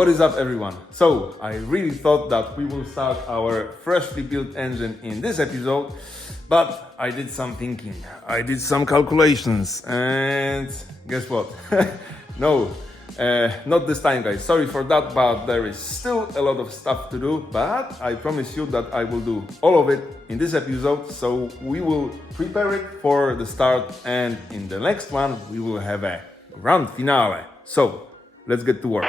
What is up, everyone? So I really thought that we will start our freshly built engine in this episode, but I did some thinking, I did some calculations, and guess what? No, not this time, guys. Sorry for that, but there is still a lot of stuff to do, but I promise you that I will do all of it in this episode. So we will prepare it for the start, and in the next one we will have a grand finale. So let's get to work.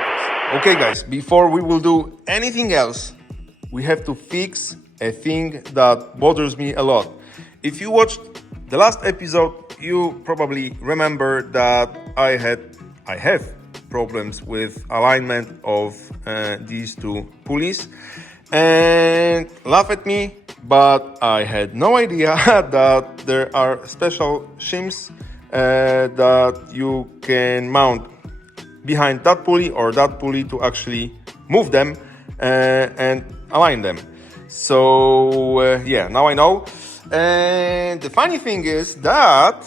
Okay, guys, before we will do anything else, we have to fix a thing that bothers me a lot. If you watched the last episode, you probably remember that I have problems with alignment of these two pulleys, and laugh at me, but I had no idea that there are special shims that you can mount behind that pulley or that pulley to actually move them and align them. So yeah, now I know. And the funny thing is that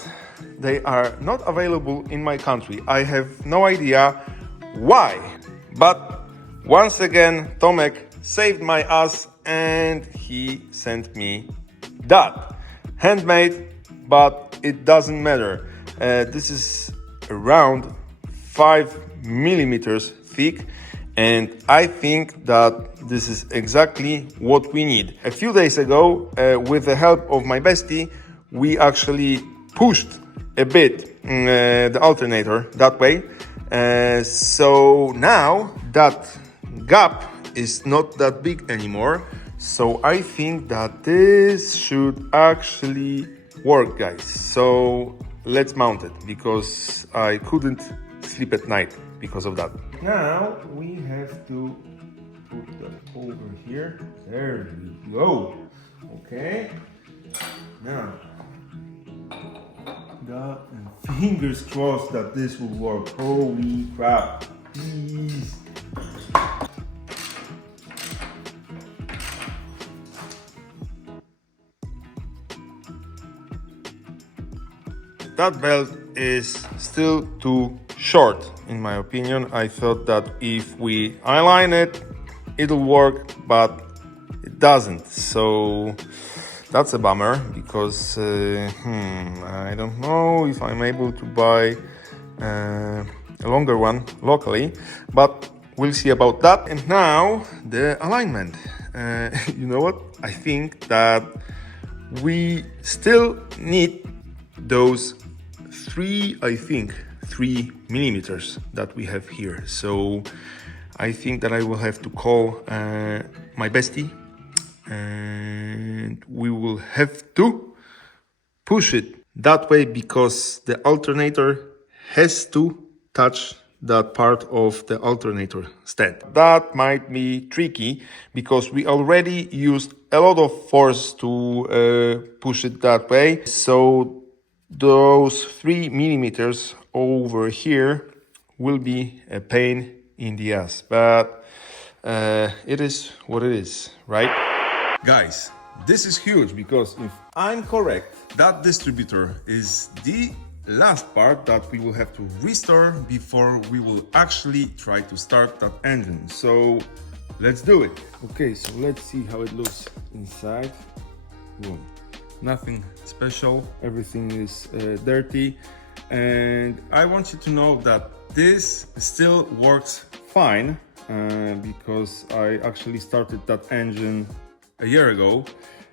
they are not available in my country. I have no idea why. But once again, Tomek saved my ass and he sent me that. Handmade, but it doesn't matter. This is around 5 millimeters thick, and I think that this is exactly what we need. A few days ago, with the help of my bestie, we actually pushed a bit the alternator that way. So now that gap is not that big anymore. So I think that this should actually work, guys. So let's mount it, because I couldn't sleep at night because of that. Now we have to put that over here. There we go. Okay. Now, God, and fingers crossed that this will work. Holy crap! Please. That belt is still too short, in my opinion. I thought that if we align it, it'll work, but it doesn't. So that's a bummer, because I don't know if I'm able to buy a longer one locally, but we'll see about that. And now the alignment. You know what? I think that we still need those 3 millimeters that we have here. So I think that I will have to call my bestie, and we will have to push it that way, because the alternator has to touch that part of the alternator stand. That might be tricky, because we already used a lot of force to push it that way. So those 3 millimeters over here will be a pain in the ass, but it is what it is, right? Guys, this is huge, because if I'm correct, that distributor is the last part that we will have to restore before we will actually try to start that engine. So let's do it. Okay, so let's see how it looks inside. Boom. Nothing special, everything is dirty, and I want you to know that this still works fine, because I actually started that engine a year ago,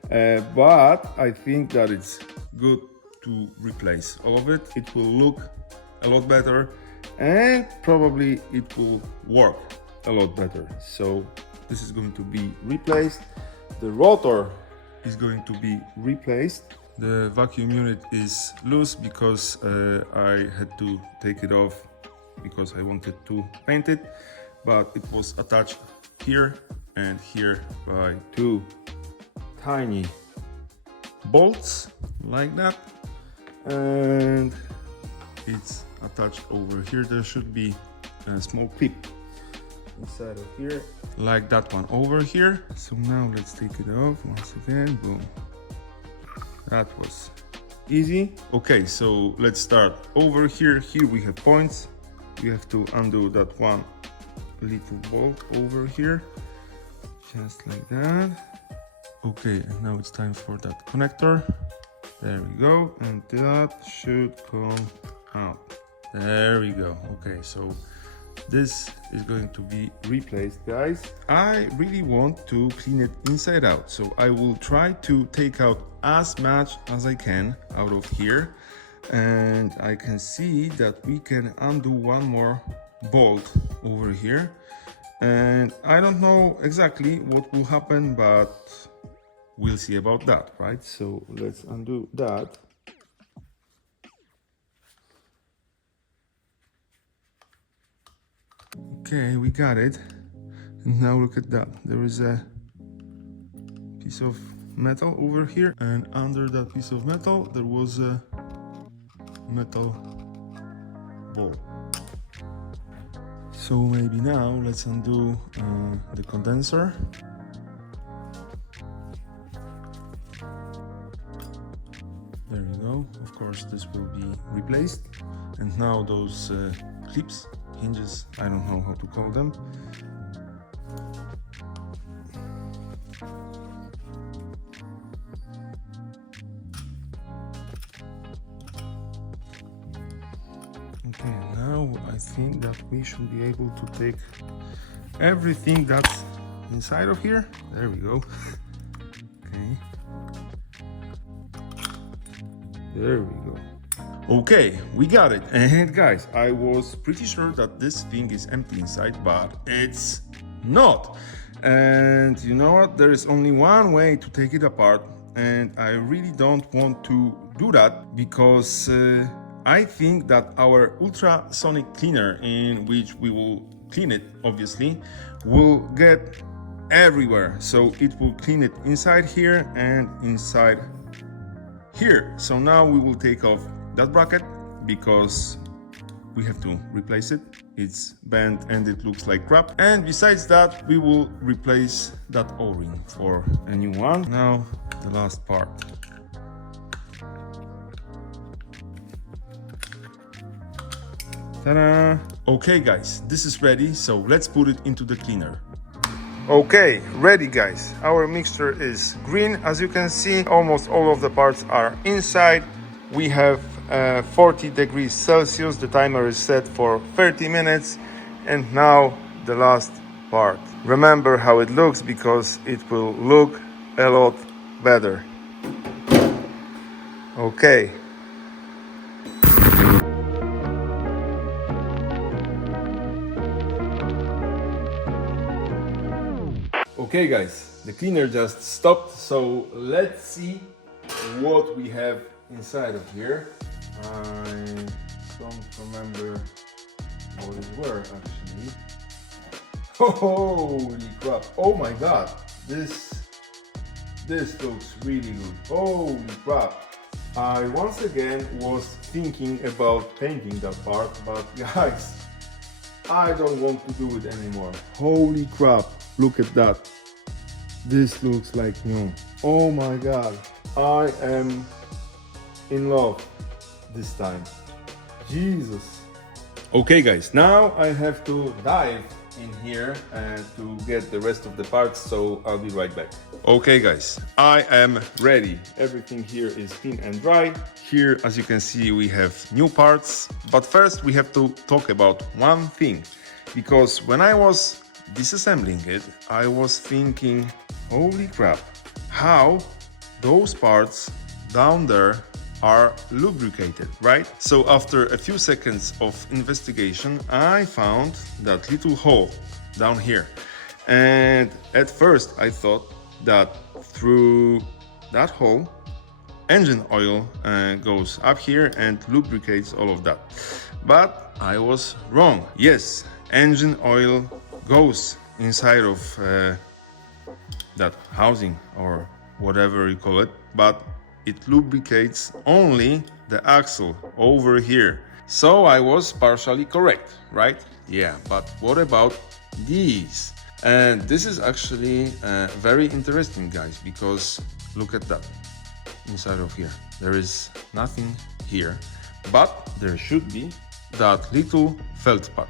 but I think that it's good to replace all of it. It will look a lot better, and probably it will work a lot better. So this is going to be replaced. The rotor is going to be replaced. The vacuum unit is loose because I had to take it off because I wanted to paint it, but it was attached here and here by 2 tiny bolts like that, and it's attached over here. There should be a small clip inside of here, like that one over here. So now let's take it off once again. Boom. That was easy. Okay, so let's start over here. Here we have points. We have to undo that one little bolt over here, just like that. Okay, and now it's time for that connector. There we go, and that should come out. There we go. Okay, so this is going to be replaced, guys. I really want to clean it inside out, so I will try to take out as much as I can out of here. And I can see that we can undo one more bolt over here. And I don't know exactly what will happen, but we'll see about that, right? So let's undo that. Okay, we got it. And now look at that. There is a piece of metal over here, and under that piece of metal there was a metal ball. So maybe now let's undo the condenser. There we go. Of course this will be replaced. And now those clips, hinges, I don't know how to call them. Okay, now I think that we should be able to take everything that's inside of here. There we go. Okay. There we go. Okay, we got it. And guys, I was pretty sure that this thing is empty inside, but it's not. And you know what? There is only one way to take it apart, and I really don't want to do that because I think that our ultrasonic cleaner, in which we will clean it, obviously, will get everywhere. So it will clean it inside here and inside here. So now we will take off that bracket because we have to replace it. It's bent and it looks like crap. And besides that, we will replace that O-ring for a new one. Now the last part. Ta-da! Okay guys, this is ready, so let's put it into the cleaner. Okay, ready guys. Our mixture is green. As you can see, almost all of the parts are inside. We have 40 degrees Celsius. The timer is set for 30 minutes. And now the last part. Remember how it looks because it will look a lot better. Okay. Okay guys, the cleaner just stopped, so let's see what we have inside of here. I don't remember what it were actually. Holy crap, oh my god, this looks really good. Holy crap. I once again was thinking about painting that part, but guys, I don't want to do it anymore. Holy crap, look at that. This looks like new. Oh my god, I am in love this time. Jesus. Okay guys, now I have to dive in here to get the rest of the parts, so I'll be right back. Okay guys, I am ready. Everything here is clean and dry. Here, as you can see, we have new parts. But first we have to talk about one thing, because when I was disassembling it, I was thinking, holy crap, how those parts down there are lubricated, right? So after a few seconds of investigation, I found that little hole down here. And at first I thought that through that hole, engine oil goes up here and lubricates all of that. But I was wrong. Yes, engine oil goes inside of that housing or whatever you call it, but it lubricates only the axle over here. So I was partially correct, right? Yeah, but what about these? And this is actually very interesting, guys, because look at that inside of here. There is nothing here, but there should be that little felt pad.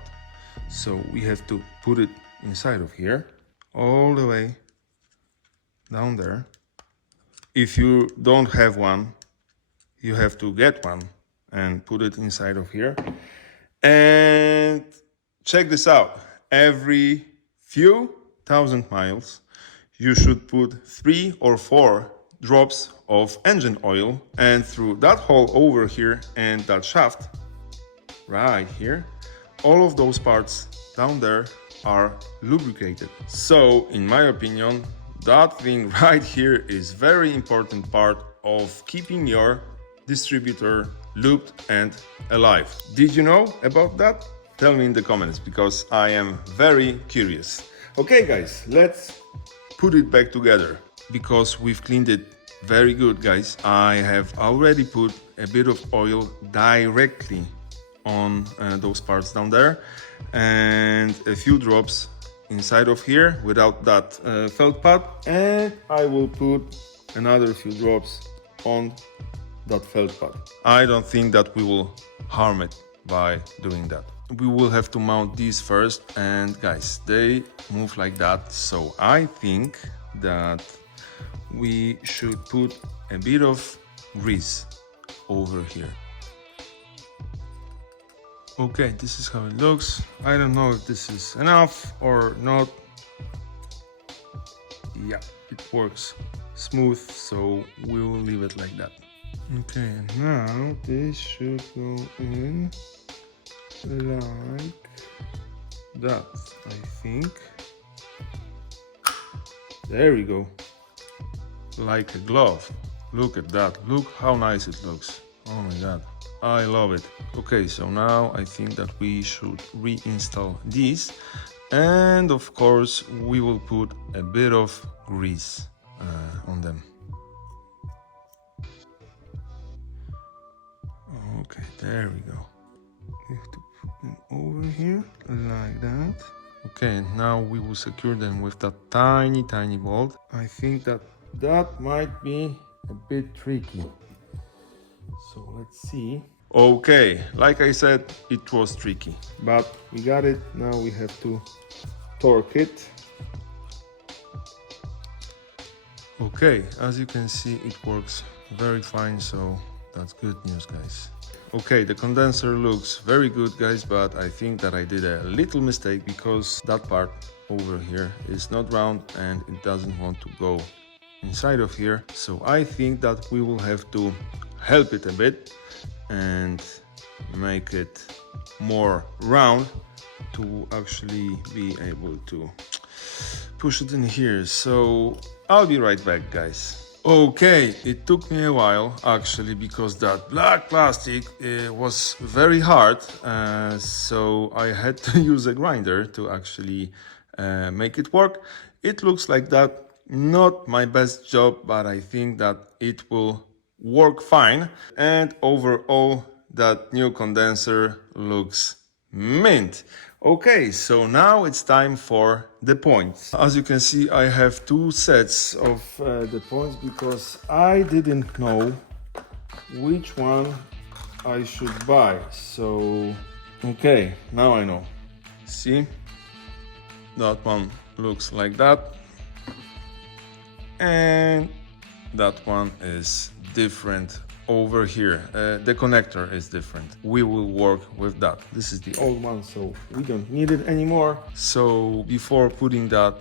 So we have to put it inside of here, all the way down there. If you don't have one, you have to get one and put it inside of here. And check this out. Every few thousand miles, you should put 3 or 4 drops of engine oil, and through that hole over here and that shaft right here, all of those parts down there are lubricated. So in my opinion, that thing right here is very important part of keeping your distributor lubed and alive. Did you know about that? Tell me in the comments, because I am very curious. Okay guys, let's put it back together, because we've cleaned it very good, guys. I have already put a bit of oil directly on those parts down there, and a few drops inside of here without that felt pad, and I will put another few drops on that felt pad. I don't think that we will harm it by doing that. We will have to mount these first, and guys, they move like that, so I think that we should put a bit of grease over here. Okay, this is how it looks. I don't know if this is enough or not. Yeah, it works smooth, so we will leave it like that. Okay, and now this should go in like that, I think. There we go. Like a glove. Look at that. Look how nice it looks. Oh my god, I love it. Okay, so now I think that we should reinstall these, and of course we will put a bit of grease on them. Okay, there we go. We have to put them over here like that. Okay, now we will secure them with that tiny bolt. I think that might be a bit tricky, so let's see. Okay, like I said, it was tricky, but we got it. Now we have to torque it. Okay, as you can see, it works very fine, so that's good news, guys. Okay, the condenser looks very good, guys, but I think that I did a little mistake, because that part over here is not round and it doesn't want to go inside of here. So I think that we will have to help it a bit and make it more round to actually be able to push it in here. So I'll be right back, guys. Okay, it took me a while actually, because that black plastic was very hard, so I had to use a grinder to actually make it work. It looks like that. Not my best job, but I think that it will work fine, and overall that new condenser looks mint. Okay, so now it's time for the points. As you can see, I have 2 sets of the points, because I didn't know which one I should buy. So, okay, now I know. See, that one looks like that, and that one is different over here. The connector is different. We will work with that. This is the old one, so we don't need it anymore. So before putting that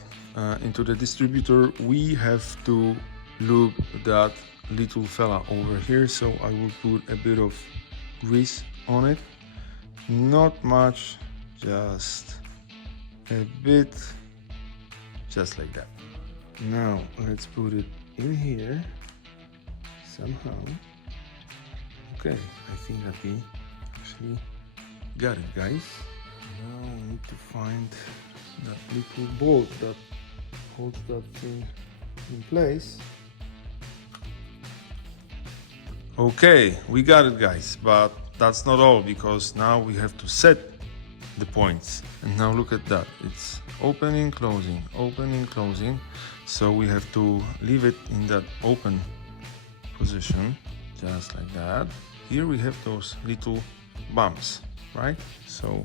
into the distributor, we have to lube that little fella over here. So I will put a bit of grease on it. Not much, just a bit, just like that. Now let's put it in here somehow. Okay, I think that we actually got it, guys. Now we need to find that little bolt that holds that thing in place. Okay, we got it, guys, but that's not all, because now we have to set the points. And now look at that, it's opening, closing, opening, closing. So we have to leave it in that open position, just like that. Here we have those little bumps, right? So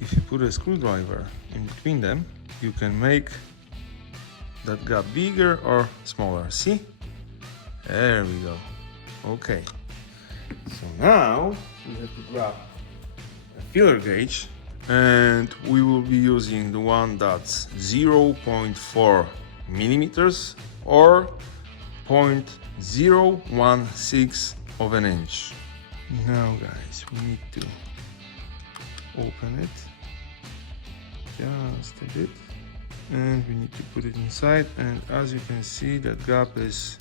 if you put a screwdriver in between them, you can make that gap bigger or smaller. See? There we go. Okay. So now we have to grab a filler gauge, and we will be using the one that's 0.4 millimeters or 0.016 of an inch. Now guys, we need to open it just a bit, and we need to put it inside, and as you can see, that gap is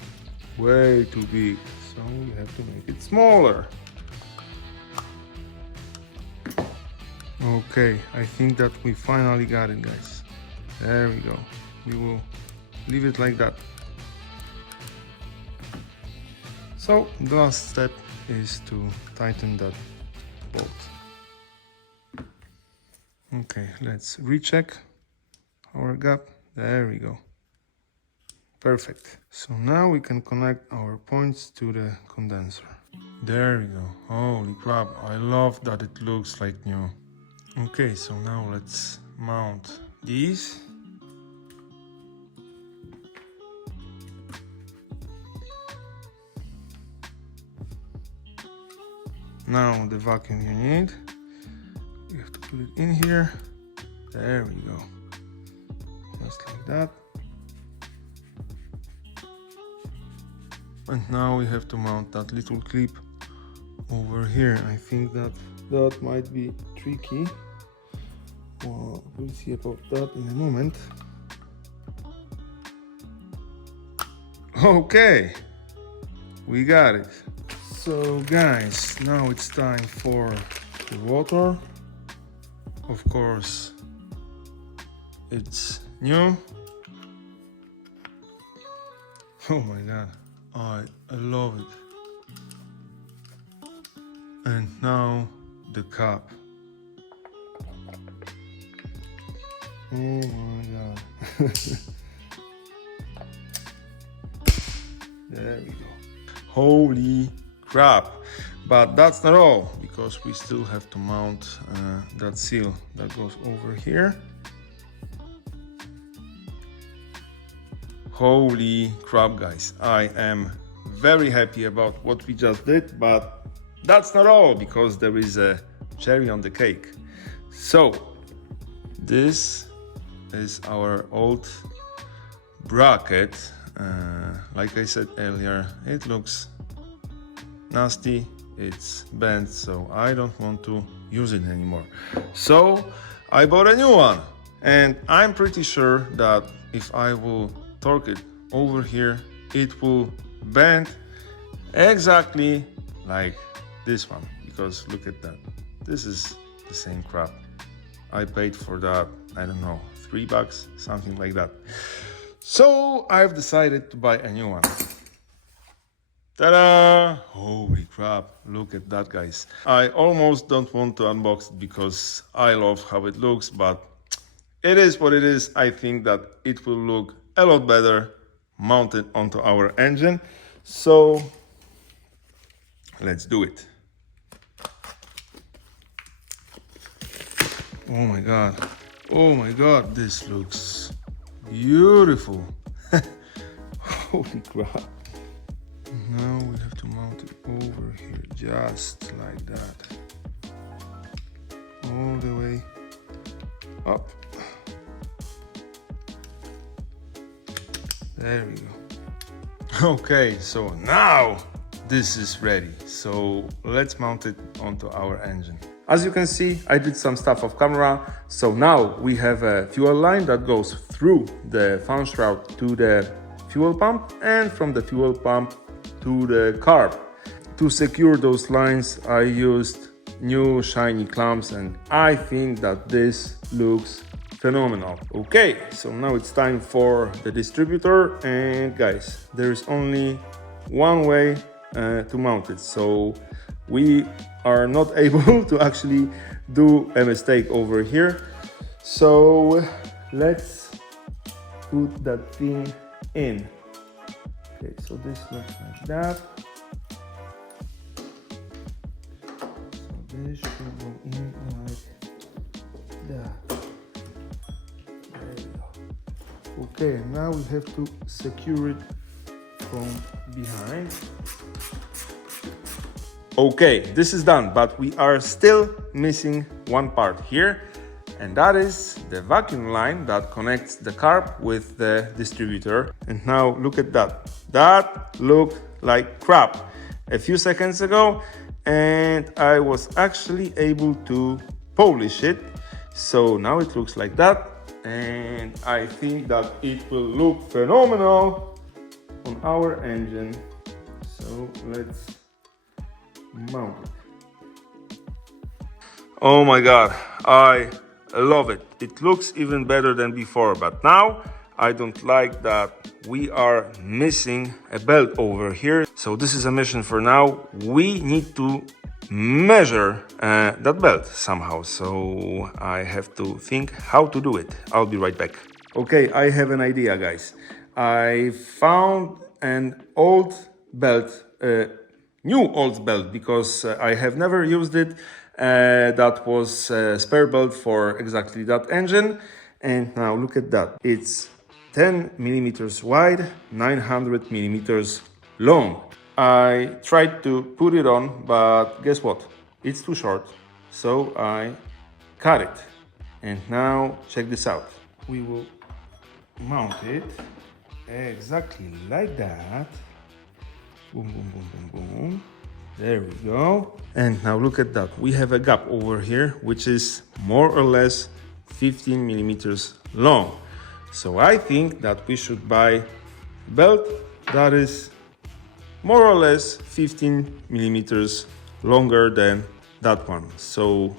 way too big, so we have to make it smaller. Okay, I think that we finally got it, guys. There we go. We will leave it like that. So the last step is to tighten that bolt. Okay, let's recheck our gap. There we go. Perfect. So now we can connect our points to the condenser. There we go. Holy crap, I love that it looks like new. Okay, so now let's mount these. Now the vacuum unit, we have to put it in here. There we go. Just like that. And now we have to mount that little clip over here. I think that might be tricky. Well, we'll see about that in a moment. Okay, we got it. So guys, now it's time for the water. Of course, it's new. Oh my god, I love it. And now the cap. Oh my god. There we go. Holy crap. But that's not all, because we still have to mount that seal that goes over here. Holy crap, guys. I am very happy about what we just did, but that's not all, because there is a cherry on the cake. So this is our old bracket. Like I said earlier, it looks nasty, it's bent, so I don't want to use it anymore. So I bought a new one, and I'm pretty sure that if I will torque it over here, it will bend exactly like this one, because look at that. This is the same crap. I paid for that, I don't know, $3, something like that. So I've decided to buy a new one. Ta-da! Holy crap, look at that, guys. I almost don't want to unbox it because I love how it looks, but it is what it is. I think that it will look a lot better mounted onto our engine. So let's do it. Oh my god. Oh my god, this looks beautiful. Holy crap. Now we have to mount it over here, just like that. All the way up. There we go. Okay, so now this is ready. So let's mount it onto our engine. As you can see, I did some stuff off camera. So now we have a fuel line that goes through the fan shroud to the fuel pump, and from the fuel pump to the carb. To secure those lines, I used new shiny clamps, and I think that this looks phenomenal. Okay, so now it's time for the distributor, and guys, there is only one way to mount it. So we are not able to actually do a mistake over here. So let's put that thing in. Okay, so this looks like that. So this should go in like Okay, now we have to secure it from behind. Okay, this is done, but we are still missing one part here, and that is the vacuum line that connects the carb with the distributor. And now look at that. That looked like crap a few seconds ago, and I was actually able to polish it. So now it looks like that, and I think that it will look phenomenal on our engine. So let's mount it. Oh my god, I love it. It looks even better than before, but now I don't like that we are missing a belt over here. So this is a mission for now. We need to measure that belt somehow. So I have to think how to do it. I'll be right back. Okay, I have an idea, guys. I found an old belt, new old belt, because I have never used it. That was a spare belt for exactly that engine. And now look at that. It's 10 millimeters wide, 900 millimeters long. I tried to put it on, but guess what? It's too short. So I cut it. And now check this out. We will mount it exactly like that. Boom, boom, boom, boom, boom. There we go. And now look at that. We have a gap over here, which is more or less 15 millimeters long. So I think that we should buy a belt that is more or less 15 millimeters longer than that one. So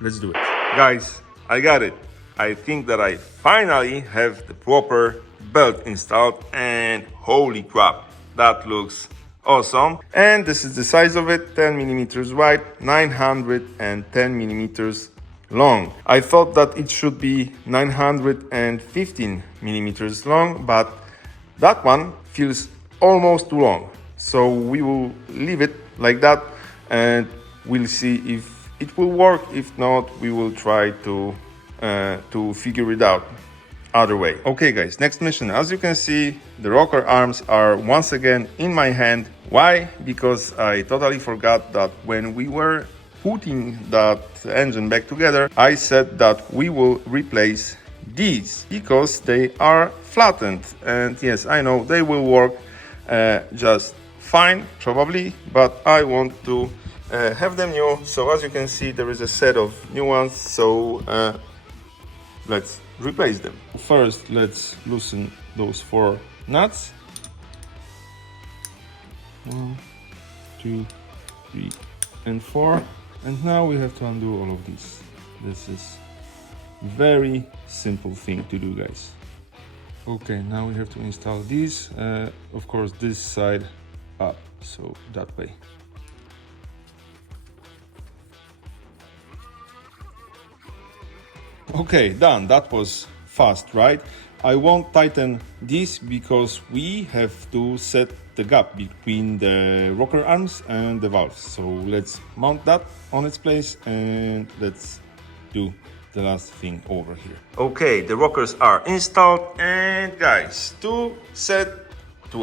let's do it. Guys, I got it. I think that I finally have the proper belt installed, and holy crap, that looks awesome. And this is the size of it, 10 millimeters wide, 910 millimeters long. I thought that it should be 915 millimeters long, but that one feels almost too long. So we will leave it like that, and we'll see if it will work. If not, we will try to figure it out other way. Okay guys, next mission. As you can see, the rocker arms are once again in my hand. Why? Because I totally forgot that when we were putting that engine back together, I said that we will replace these because they are flattened. And yes, I know they will work just fine probably, but I want to have them new. So as you can see, there is a set of new ones. So let's replace them. First, let's loosen those 4 nuts. 1, 2, 3, and 4. And now we have to undo all of these. This is very simple thing to do, guys. Okay, now we have to install these. Of course, this side up, so that way. Okay, done. That was fast, right? I won't tighten this because we have to set the gap between the rocker arms and the valves. So let's mount that on its place and let's do the last thing over here. Okay, the rockers are installed, and guys, to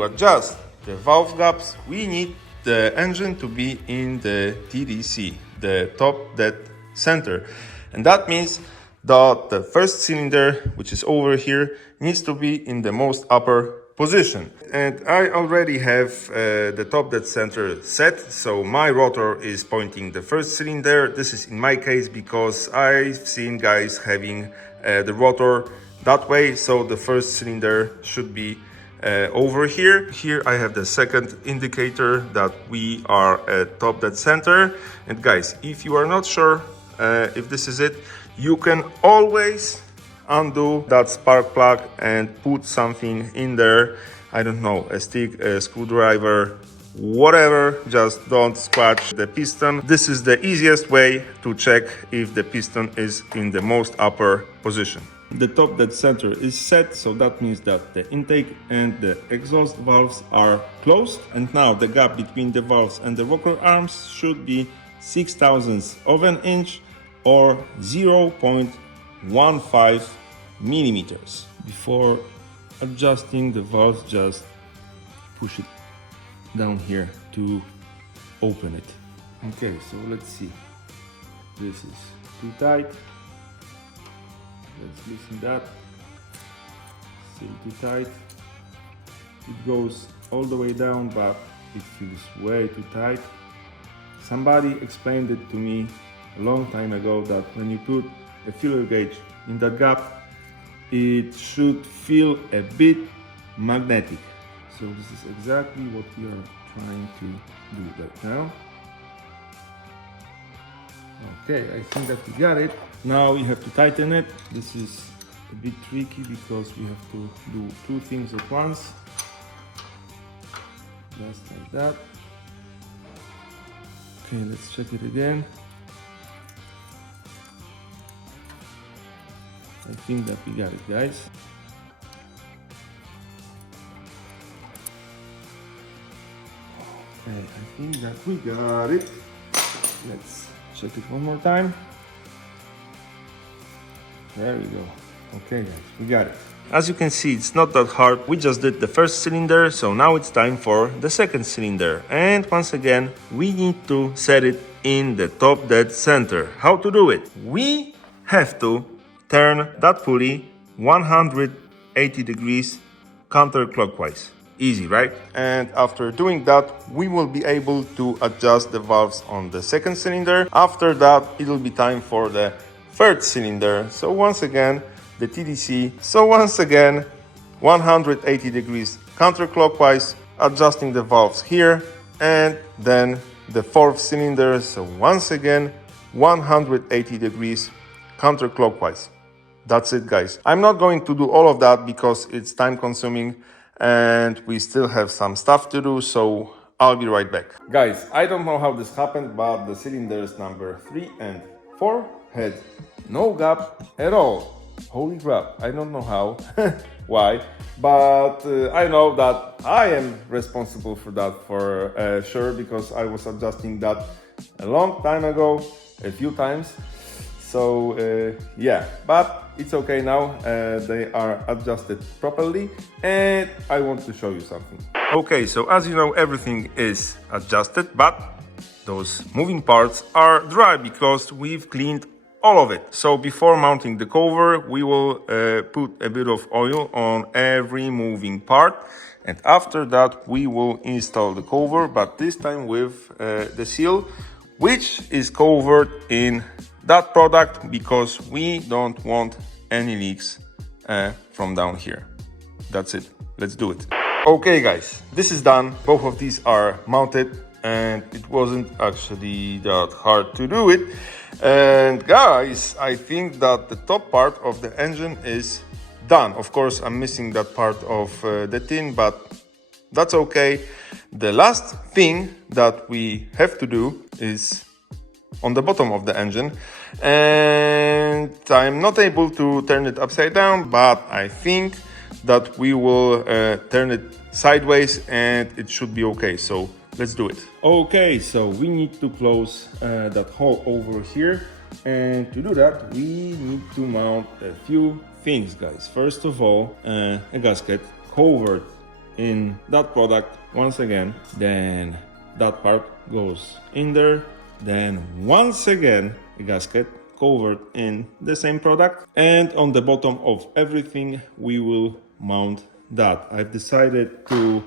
adjust the valve gaps, we need the engine to be in the TDC, the top dead center. And that means that the first cylinder, which is over here, needs to be in the most upper position. And I already have the top dead center set, so my rotor is pointing the first cylinder. This is in my case because I've seen guys having the rotor that way, so the first cylinder should be over here. Here I have the second indicator that we are at top dead center. And guys, if you are not sure if this is it, you can always undo that spark plug and put something in there. I don't know, a stick, a screwdriver, whatever, just don't scratch the piston. This is the easiest way to check if the piston is in the most upper position. The top dead center is set, so that means that the intake and the exhaust valves are closed. And now the gap between the valves and the rocker arms should be 0.006 of an inch or 0.15 millimeters. Before adjusting the valves, just push it down here to open it. Okay, so let's see. This is too tight. Let's loosen that. Still too tight. It goes all the way down, but it feels way too tight. Somebody explained it to me a long time ago that when you put a filler gauge in that gap, it should feel a bit magnetic. So this is exactly what we are trying to do right now. Okay, I think that we got it. Now we have to tighten it. This is a bit tricky because we have to do two things at once. Just like that. Okay, let's check it again. I think that we got it, guys. Okay, I think that we got it. Let's check it one more time. There we go. Okay, guys, we got it. As you can see, it's not that hard. We just did the first cylinder, so now it's time for the second cylinder. And once again, we need to set it in the top dead center. How to do it? We have to turn that pulley 180 degrees counterclockwise. Easy, right? And after doing that, we will be able to adjust the valves on the second cylinder. After that, it will be time for the third cylinder. So once again, the TDC. So once again, 180 degrees counterclockwise, adjusting the valves here, and then the fourth cylinder. So once again, 180 degrees counterclockwise. That's it, guys. I'm not going to do all of that because it's time consuming and we still have some stuff to do, so I'll be right back. Guys, I don't know how this happened, but the cylinders number 3 and 4 had no gap at all. Holy crap, I don't know how, why, but I know that I am responsible for that for sure, because I was adjusting that a long time ago, a few times. So yeah, but it's okay now, they are adjusted properly and I want to show you something. Okay, so as you know, everything is adjusted, but those moving parts are dry because we've cleaned all of it. So before mounting the cover, we will put a bit of oil on every moving part, and after that we will install the cover, but this time with the seal, which is covered in that product because we don't want any leaks from down here. That's it. Let's do it. Okay, guys, this is done. Both of these are mounted and it wasn't actually that hard to do it. And guys, I think that the top part of the engine is done. Of course, I'm missing that part of the tin, but that's okay. The last thing that we have to do is on the bottom of the engine, and I'm not able to turn it upside down, but I think that we will turn it sideways and it should be okay. So let's do it. Okay, so we need to close that hole over here, and to do that we need to mount a few things, guys. First of all, a gasket covered in that product once again, then that part goes in there, then once again a gasket covered in the same product, and on the bottom of everything we will mount that. I've decided to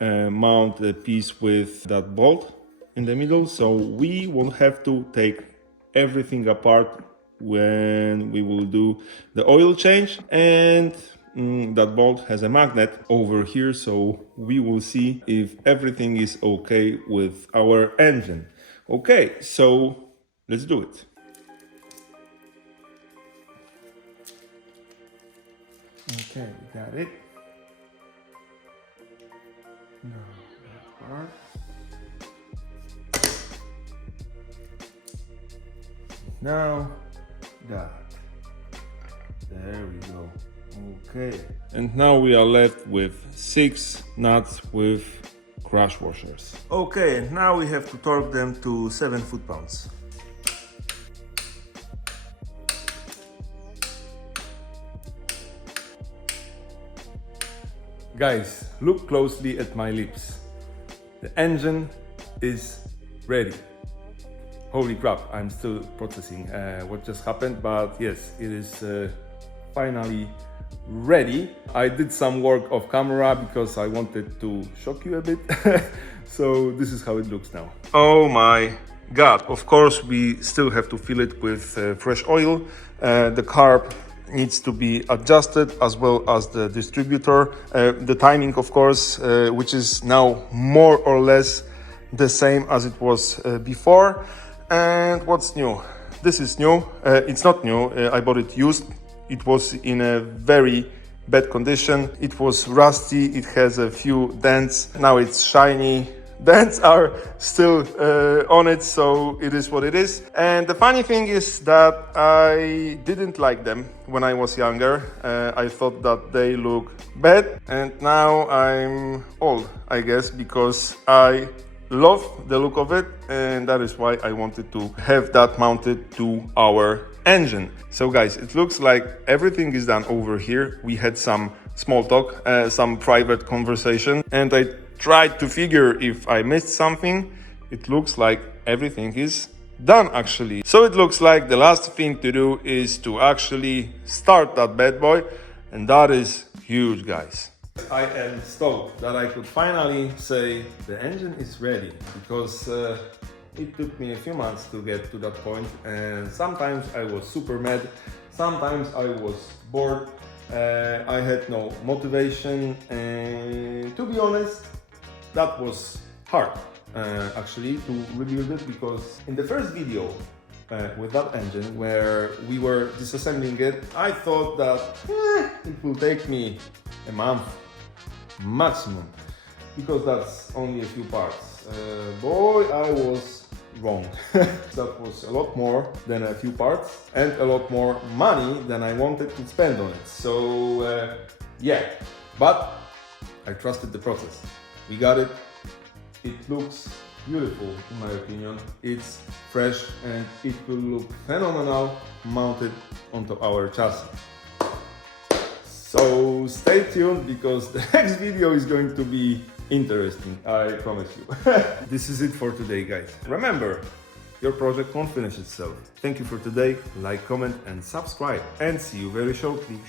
mount a piece with that bolt in the middle, so we won't have to take everything apart when we will do the oil change. And that bolt has a magnet over here, so we will see if everything is okay with our engine. Okay, so let's do it. Okay, we got it. Now that part. Now that. There we go. Okay. And now we are left with 6 nuts with crash washers. Okay, now we have to torque them to 7 foot-pounds. Guys, look closely at my lips. The engine is ready. Holy crap, I'm still processing what just happened, but yes, it is finally ready. I did some work off camera because I wanted to shock you a bit. So this is how it looks now. Oh my god, of course we still have to fill it with fresh oil. The carb needs to be adjusted, as well as the distributor. The timing, of course, which is now more or less the same as it was before. And what's new? This is new. It's not new. I bought it used. It was in a very bad condition. It was rusty. It has a few dents. Now it's shiny. Dents are still on it, so it is what it is. And the funny thing is that I didn't like them when I was younger. I thought that they look bad, and now I'm old, I guess, because I love the look of it, and that is why I wanted to have that mounted to our engine. So guys, it looks like everything is done over here. We had some small talk, some private conversation, and I tried to figure if I missed something. It looks like everything is done actually. So it looks like the last thing to do is to actually start that bad boy, and that is huge, guys. I am stoked that I could finally say the engine is ready, because it took me a few months to get to that point, and sometimes I was super mad, sometimes I was bored, I had no motivation, and to be honest, that was hard actually to rebuild it, because in the first video with that engine where we were disassembling it, I thought that it will take me a month maximum, because that's only a few parts. Boy, I was wrong. That was a lot more than a few parts and a lot more money than I wanted to spend on it. So yeah, but I trusted the process. We got it. It looks beautiful in my opinion. It's fresh and it will look phenomenal mounted onto our chassis. So stay tuned, because the next video is going to be interesting, I promise you. This is it for today, guys. Remember, your project won't finish itself. Thank you for today. Like, comment and subscribe, and see you very shortly.